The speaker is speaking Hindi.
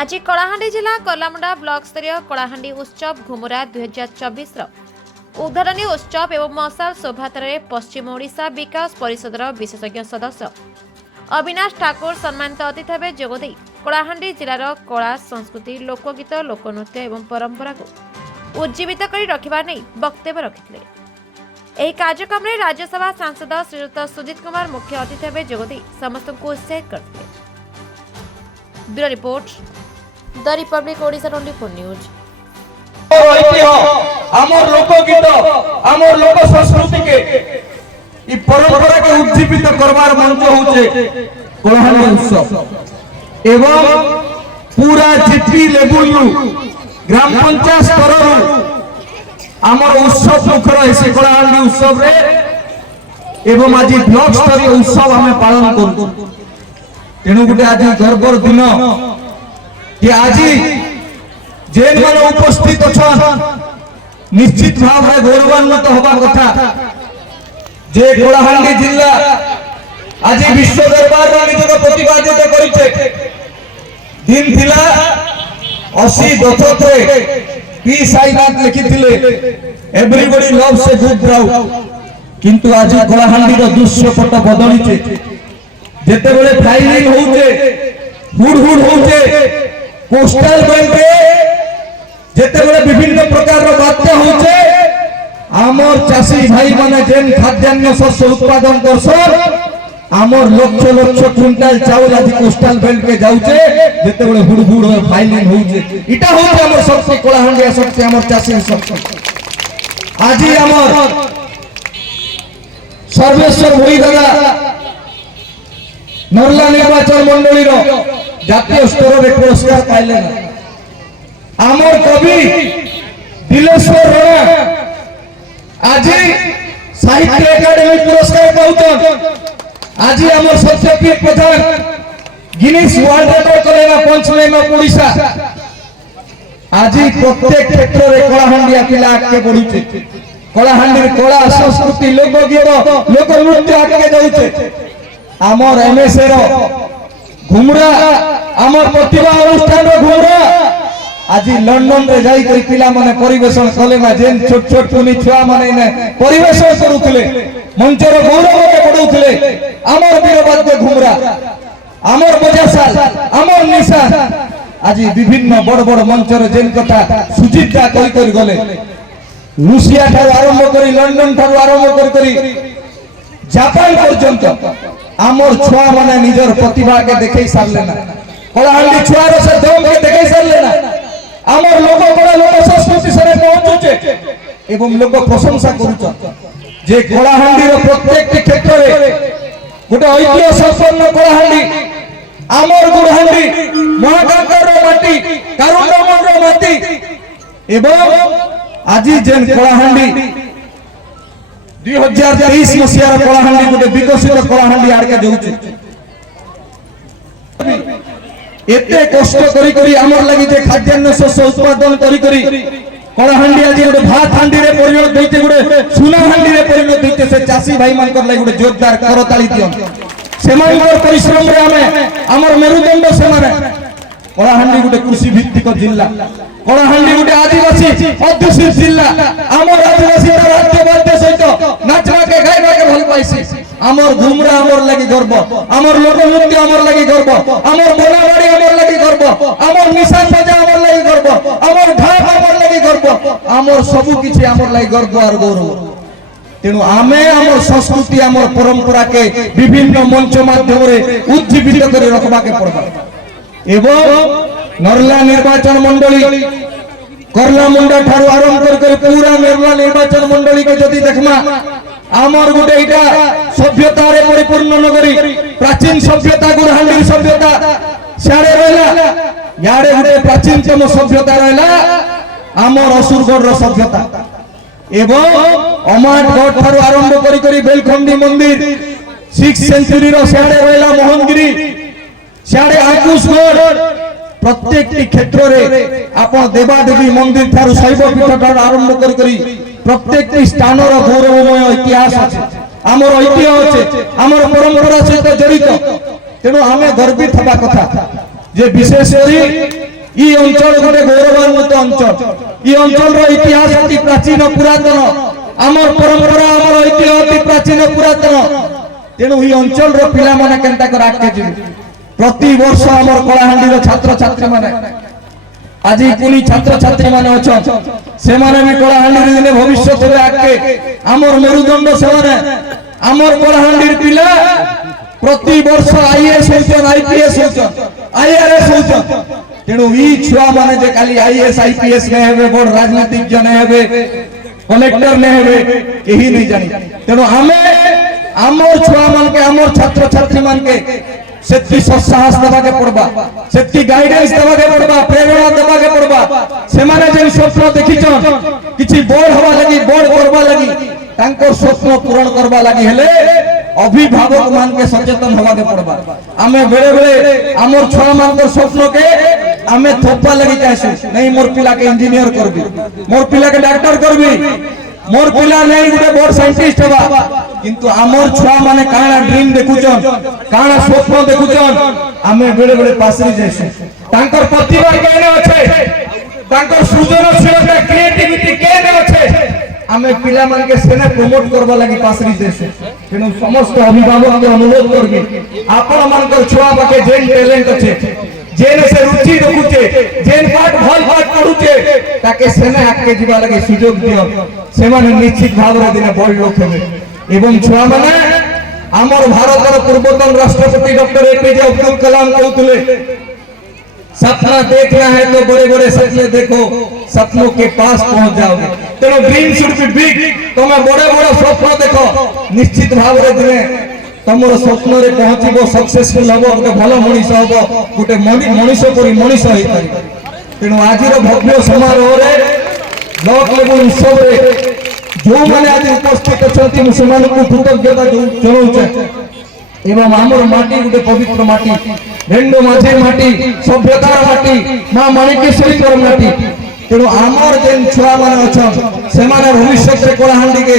आज कलाहांडी जिला कलामुंडा ब्लॉक स्तरीय कलाहांडी उत्सव घुमुरा 2024 उद्घाटनी उत्सव एवं मशाल शोभायात्रा पश्चिम ओडिशा विकास परिषदर विशेषज्ञ सदस्य अविनाश ठाकुर सम्मानित अतिथि भाव जोगदे कलाहांडी जिलार कला संस्कृति लोकगीत लोकनृत्य एवं परंपरा को उज्जीवित कर रखा नहीं वक्तव्य रखिते। ଏହି କାର୍ଯ୍ୟକ୍ରମରେ ରାଜ୍ୟସଭା ସାଂସଦ ଶ୍ରୀଯୁକ୍ତ ସୁଜିତ କୁମାର ମୁଖ୍ୟ ଅତିଥି ଭାବେ ଯୋଗଦେଇ ସମସ୍ତଙ୍କୁ ଉତ୍ସାହିତ କରିଥିଲେ। ବ୍ୟୁରୋ ରିପୋର୍ଟ ଦ ରିପବ୍ଲିକ ଓଡ଼ିଶା 24 ନ୍ୟୁଜ୍। ଆମର ଲୋକଗୀତ ଆମର ଲୋକ ସଂସ୍କୃତି के ई परंपरा के उज्जीवित करवार मंच होचे कलाहांडी उत्सव एवं पूरा जिपी लेवल ग्राम पंचायत स्तर आमर उत्सव मुखर है कलाहांडी उत्सव रे एवं आज ब्लॉक स्तरीय उत्सव आम पालन करूँ। तेणु गोटे आज गर्वर दिन कि आज जेन मान उपस्थित अच्छा निश्चित भाव में गौरवान्वित हवा कथा जे कलाहांडी जिला आज विश्व दरबार निजक प्रतिपादित करिছে। दिन थिला 80 दशक रे पी साईनाथ लिखिथिले everybody loves a good crowd किंतु आज कलाहांडी रो दृश्यपट बदलिছে। जेते बेले फाइलिंग होउचे हुड हुड होउचे कोस्टल बेल्ट रे जेते बेले विभिन्न प्रकार रो बात्या होउचे आमर चासी भाई माने जेन खाद्यान्न शस्य उत्पादन करसन आमर लक्ष लक्ष क्विंटल चावल आज कोस्टल बेल्ट के जाउचे जेते बेले हुड हुड फाइलिंग होउचे इटा होउचे आमर शक्ति कलाहांडी शक्ति आमर चासी शक्ति। आज आमर सर्वेश्वर भोई दादा नरला निर्वाचन मंडली जातीय स्तर में पुरस्कार पाइले। आमर कवि दिलेश्वर राणा आज साहित्य एकाडेमी पुरस्कार पाउछन। आज आमर सत्यपीठ प्रधान गिनीज वर्ल्ड रिकॉर्ड करेगा पंचमेन ओडिशा। आज प्रत्येक क्षेत्र में कलाहांडी पिला आगे बढ़ुचे कलाहांडी कला संस्कृति लोकगीत लोकनृत्य आगे जाउचे। आमर एमएसए रो घुमरा आमर प्रतिभा अनुष्ठान रो घुमरा आज लंडन रे जाई करी पिला माने परिवेशन कले ना जेन छोट छोट कुनी छुआ माने ने परिवेशन करूथिले मंच रो गौरव के बढ़ौथिले। आमर वीरवाद्य घुमरा आमर बजासाल आमर निशान आज विभिन्न बड़ बड़ मंच रे जेन कथा सुजिता कहि करि गले रूसिया ठार आरंभ करी लंडन ठार आरंभ करी जापान पर्यंत आमर छुआ माने निजर प्रतिभा के देखै सारले ना कलाहांडी छुआ रो से दम के देखै सारले ना आमर लोक कला लोक संस्कृति सरे पहुंचुचे एवं लोक प्रशंसा करूछ जे कलाहांडी रो प्रत्येक क्षेत्र रे गोटे ऐतिह्य संपन्न कलाहांडी आमर गुड़हांडी महाकांकर रो माटी कारुंडमन रो माटी एवं आज जेन कलाहांडी 2023 मसियार कलाहांडी गोटे विकसित कलाहांडी आड़के जाउचे। एते कष्ट करी करी हमर लागि जे खाद्यान्न शस्य उत्पादन करी करी कलाहांडी आज गोटे भात हांडी रे परिणत दैते गोटे सुना हांडी रे परिणत दैते से चासी भाई मानकर लागि गोटे जोरदार करताली दियन सेमानकर परिश्रम रे हमें हमर मेरुदंड सेमाने कलाहांडी गोटे कृषि भित्तिक जिल्ला कलाहांडी गोटे आदिवासी अध्युषित जिल्ला हमर आदिवासी राज्य बाध्य सहित नाचवा के गाइबा के भल पाइसी हमर घुमरा हमर लागि गर्व हमर लोकनृत्य हमर लागि गर्व हमर बोलाबाड़ी हमर लागि गर्व हमर निशान बजा हमर लागि गर्व हमर ढाक हमर लागि गर्व हमर सबु किछि हमर लागि गर्व और गौरव। तेणु आमे हमर संस्कृति हमर परंपरा के विभिन्न मंच माध्यम रे उज्जीवित कर रखबा के पड़बा। एवं नरला निर्वाचन मंडली करला मुंडा ठारू आरंभ कर पूरा नरला निर्वाचन मंडली के जदि देखमा आमर गोटे इटा सभ्यता रे परिपूर्ण नगरी प्राचीन सभ्यता गुड़हांडी सभ्यता सियाड़े रहला याड़े गोटे प्राचीनतम सभ्यता रहला आमर असुरगढ़ रो सभ्यता एवं अमाटगढ़ ठारू आरंभ करी बेलखंडी मंदिर 6th सेंचुरी रो सियाड़े रहला मोहनगिरी सियाड़े आकुशगढ़ प्रत्येक क्षेत्र रे आपण देवादेवी मंदिर ठारू शैव पीठ ठारू आरंभ करी प्रत्येक स्थान रो गौरवमय इतिहास अछि आमर ऐतिह्य अछि आमर परंपरा सहित जड़ित। तेणु आमे गर्वित हवा कथा যে বিশেষ করে ই অঞ্চল গোটে গৌরবান্বিত অঞ্চল। ই অঞ্চলর ইতিহাস অতি প্রাচীন পুরাতন, আমার পরম্পরা আমার ঐতিহ্য অতি প্রাচীন পুরাতন। তেণু ই অঞ্চলর পিলামানে কেনতা করে আগে ଯିବେ। প্রতি বর্ষ আমার কলাহান্ডির ছাত্র ছাত্রী মানে আজি কোনি ছাত্র ছাত্রী মানে অছন, সেমানে বি কলাহান্ডির দিনে ভবিষ্যৎ হবে আগে। আমার মেরুদণ্ড সেমানে, আমার কলাহান্ডির পিলা প্রতি বর্ষ আইএস হউছন, আইপিএস হউছন, আইআরএস হউছন। তেণু ই ছুয়া মানে যে খালি আইএস আইপিএস নে হবে, বড় রাজনীতিজ্ঞ নে হবে, কলেক্টর নে হবে, কেহি নাই জানি। তেণু আমি আমার ছুয়া মানকে, আমার ছাত্র ছাত্রী মানকে সেটি সাহস দেবাকে পড়বা, সেটি গাইডেন্স দেবাকে পড়বা, প্রেরণা দেবাকে পড়বা। সেমানে যে স্বপ্ন দেখিছন কিছু বড় হওয়া লাগি, বড় করবা লাগি, তাঙ্কর স্বপ্ন পূরণ করবা লাগি হেলে অভিভাবক মানকে সচেতন হওয়াকে পড়বা। আমি বেড়ে বেড়ে আমার ছুয়া মানকর স্বপ্নকে আমি থোপা লাগি চাইছি, নাই মোর পিলাকে ইঞ্জিনিয়ার করবি, মোর পিলাকে ডাক্তার করবি, মোর পিলা নাই গোটে বড় সাইন্টিস্ট হবা। কিন্তু আমার ছুয়া মানে কাଣା ড্রিম দেখুছন, কাଣା স্বপ্ন দেখুছন, আমি বেড়ে বেড়ে পাশে যাইছি। তাঙ্কর প্রতিভা কেনে আছে, তাঙ্কর সৃজনশীলতা ক্রিয়েটিভিটি কেনে আছে, আমি পিলা মানকে সেনে প্রমোট করবা লাগি পাশে যাইছি। তেণু সমস্ত অভিভাবককে অনুরোধ করবি, আপন মানকর ছুয়া পাকে যেন ট্যালেন্ট আছে, যেন সে রুচি দেখুছে, যেন পাঠ ভাল পাঠ পড়ুছে, তাকে সেনে আগে ଯିବା লাগি সুযোগ দিও। সেমানে নিশ্চিত ভাবে দিনে বড় লোক হবে। এবং ছুয়া মানে আমার ভারতের পূর্বতন রাষ্ট্রপতি ডক্টর एपीजे अब्दुल कलाम कहते सपना देखना है तो बड़े बड़े सपने देखो, सपनों के पास पहुंच जाओगे। तेणु ड्रीम शुड बी बिग, तुम बड़े बड़े स्वप्न देख, निश्चित भाव दिने तुम स्वप्न रे पहुंचब, सक्सेसफुल हम, गोटे भल मनीष हम, गोटे मनीष परी मनीष हो पार। तेणु आज भव्य समारोह ब्लॉक लेवल उत्सव जो मैंने आज उपस्थित अच्छा कृतज्ञता जनाऊे। एवं आमर माटी गोटे पवित्र माटी, रेणु माझे माटी, सभ्यतार माटी, मां माणिकेश्वरी माटी। तेणु आमर जेन छुआ माने अच्छा से भविष्य कलाहांडी के